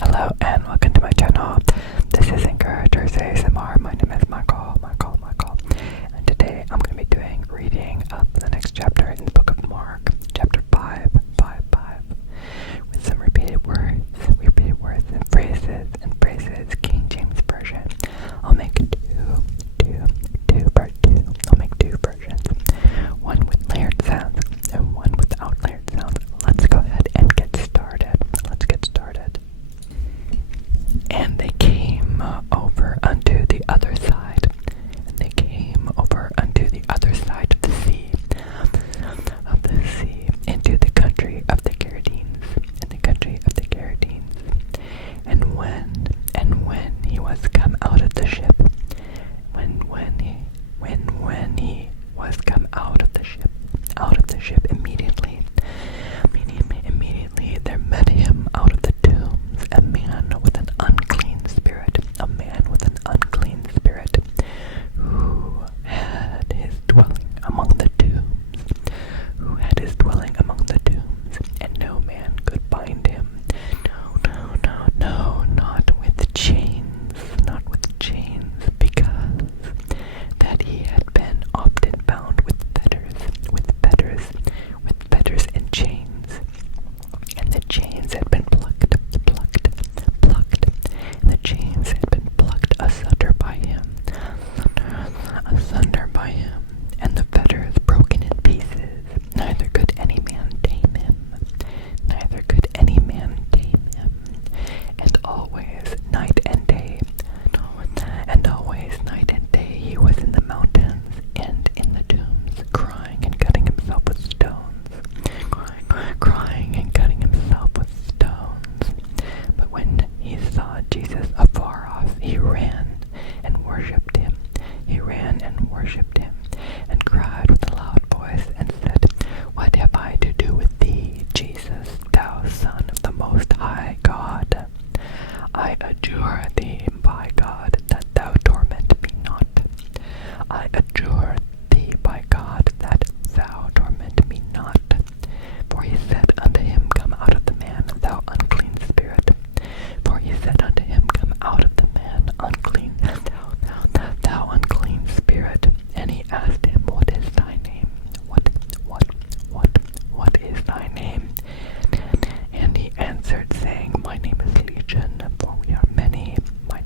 Hello and welcome to my channel. This is Encouragers ASMR. My name is Michael. And today I'm going to be doing reading of the next chapter in the book of Mark, chapter 5, with some repeated words and phrases, King James Version. I'll make two versions. One with layered sounds and one without layered sounds. Let's go ahead and get started. And they came over unto the other side. Of the sea, into the country of the Gerasenes. And when he was come out of the ship, immediately there met him out of the tombs a man with an unclean spirit, who had his dwelling among the tombs, and no man could bind him. No, not with chains, because that he had been often bound with fetters and chains, and the chains had been plucked, and the chains had been plucked asunder by him, and the fetters broken in pieces. Neither could any man tame him. And always night and day, he was in the mountains and in the tombs, crying and cutting himself with stones. But when he saw Jesus afar off, he ran and worshipped him, and cried with a loud voice, and said, What have I to do with thee, Jesus, thou Son of the Most High God? I adjure thee by God that thou torment me not. For he said unto him, Come out of the man, thou unclean spirit. Thou unclean spirit. And he asked him, What is thy name? What is thy name? And he answered, saying, My name is Legion, for we are many. My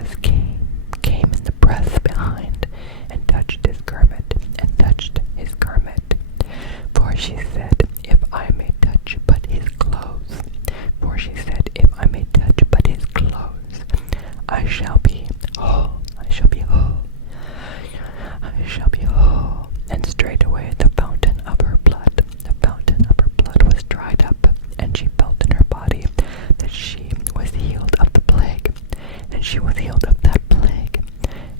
Jesus came in the press behind, and touched his garment, and touched his garment. For she said, if I may touch but his clothes, for she said, if I may touch but his clothes, I shall be whole, I shall be whole, I shall be whole. And straightway the fountain of her blood was dried up, and she felt in her body that she was healed of the plague, and she was healed of that plague.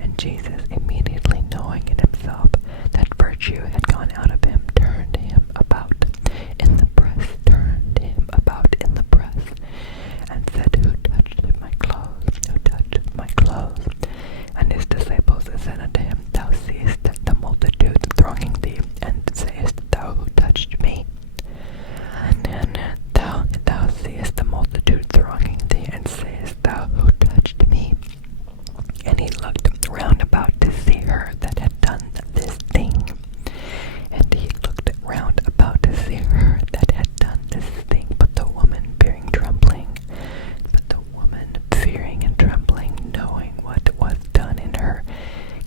And Jesus, immediately knowing in himself that virtue had gone out of him, turned him about in the press, and said, Who touched my clothes? Who touched my clothes? And his disciples said unto him, Thou seest the multitude thronging thee, and sayest thou, Who touched me? And thou seest the multitude thronging thee, and sayest thou, Who touched me? And he looked round about to see her that had done this thing. And he looked round about to see her that had done this thing. But the woman fearing and trembling, knowing what was done in her,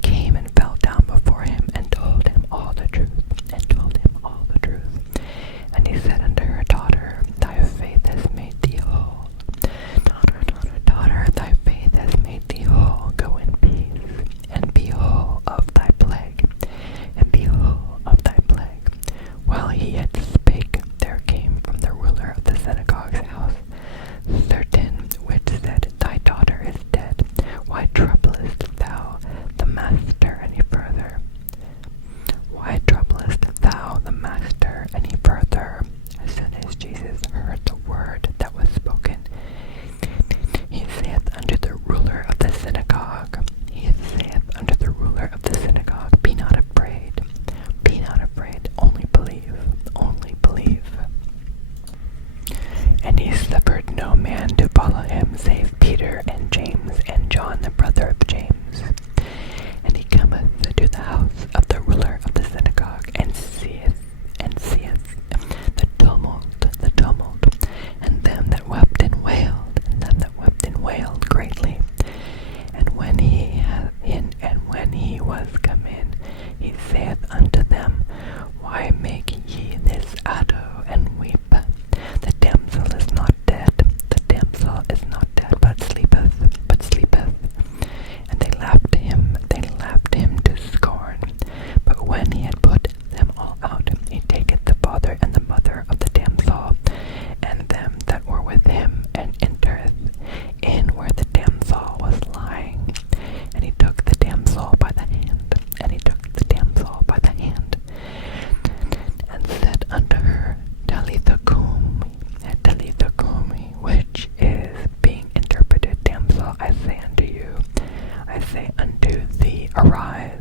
came and fell down before him, and told him all the truth. And he said unto her, Daughter, thy faith has made thee whole. Daughter, thy faith has made thee whole. Go in peace, and be whole of thy plague. While he yet spake, there came from the ruler of the synagogue's house certain which said, Thy daughter is dead. Why troublest thou the master any further? As soon as Jesus heard the word that was spoken, he saith unto the ruler of the synagogue, Be not afraid, only believe. And he suffered no man to follow him, save Peter and James and John, the brother of James. And he cometh to the house of the ruler of the synagogue, and seeth the tumult, and them that wept and wailed greatly. And when he was come in, he saith unto them, Why make ye this ado, and weep? The damsel is not dead, but sleepeth. And they laughed him to scorn. But when he had put them all out, he taketh the father and the mother of the damsel, and them that were with him, and entereth in where the damsel was lying. And he took the damsel by the hand, and said unto her, Talitha cumi, which is, being interpreted, Damsel, I say unto thee, arise.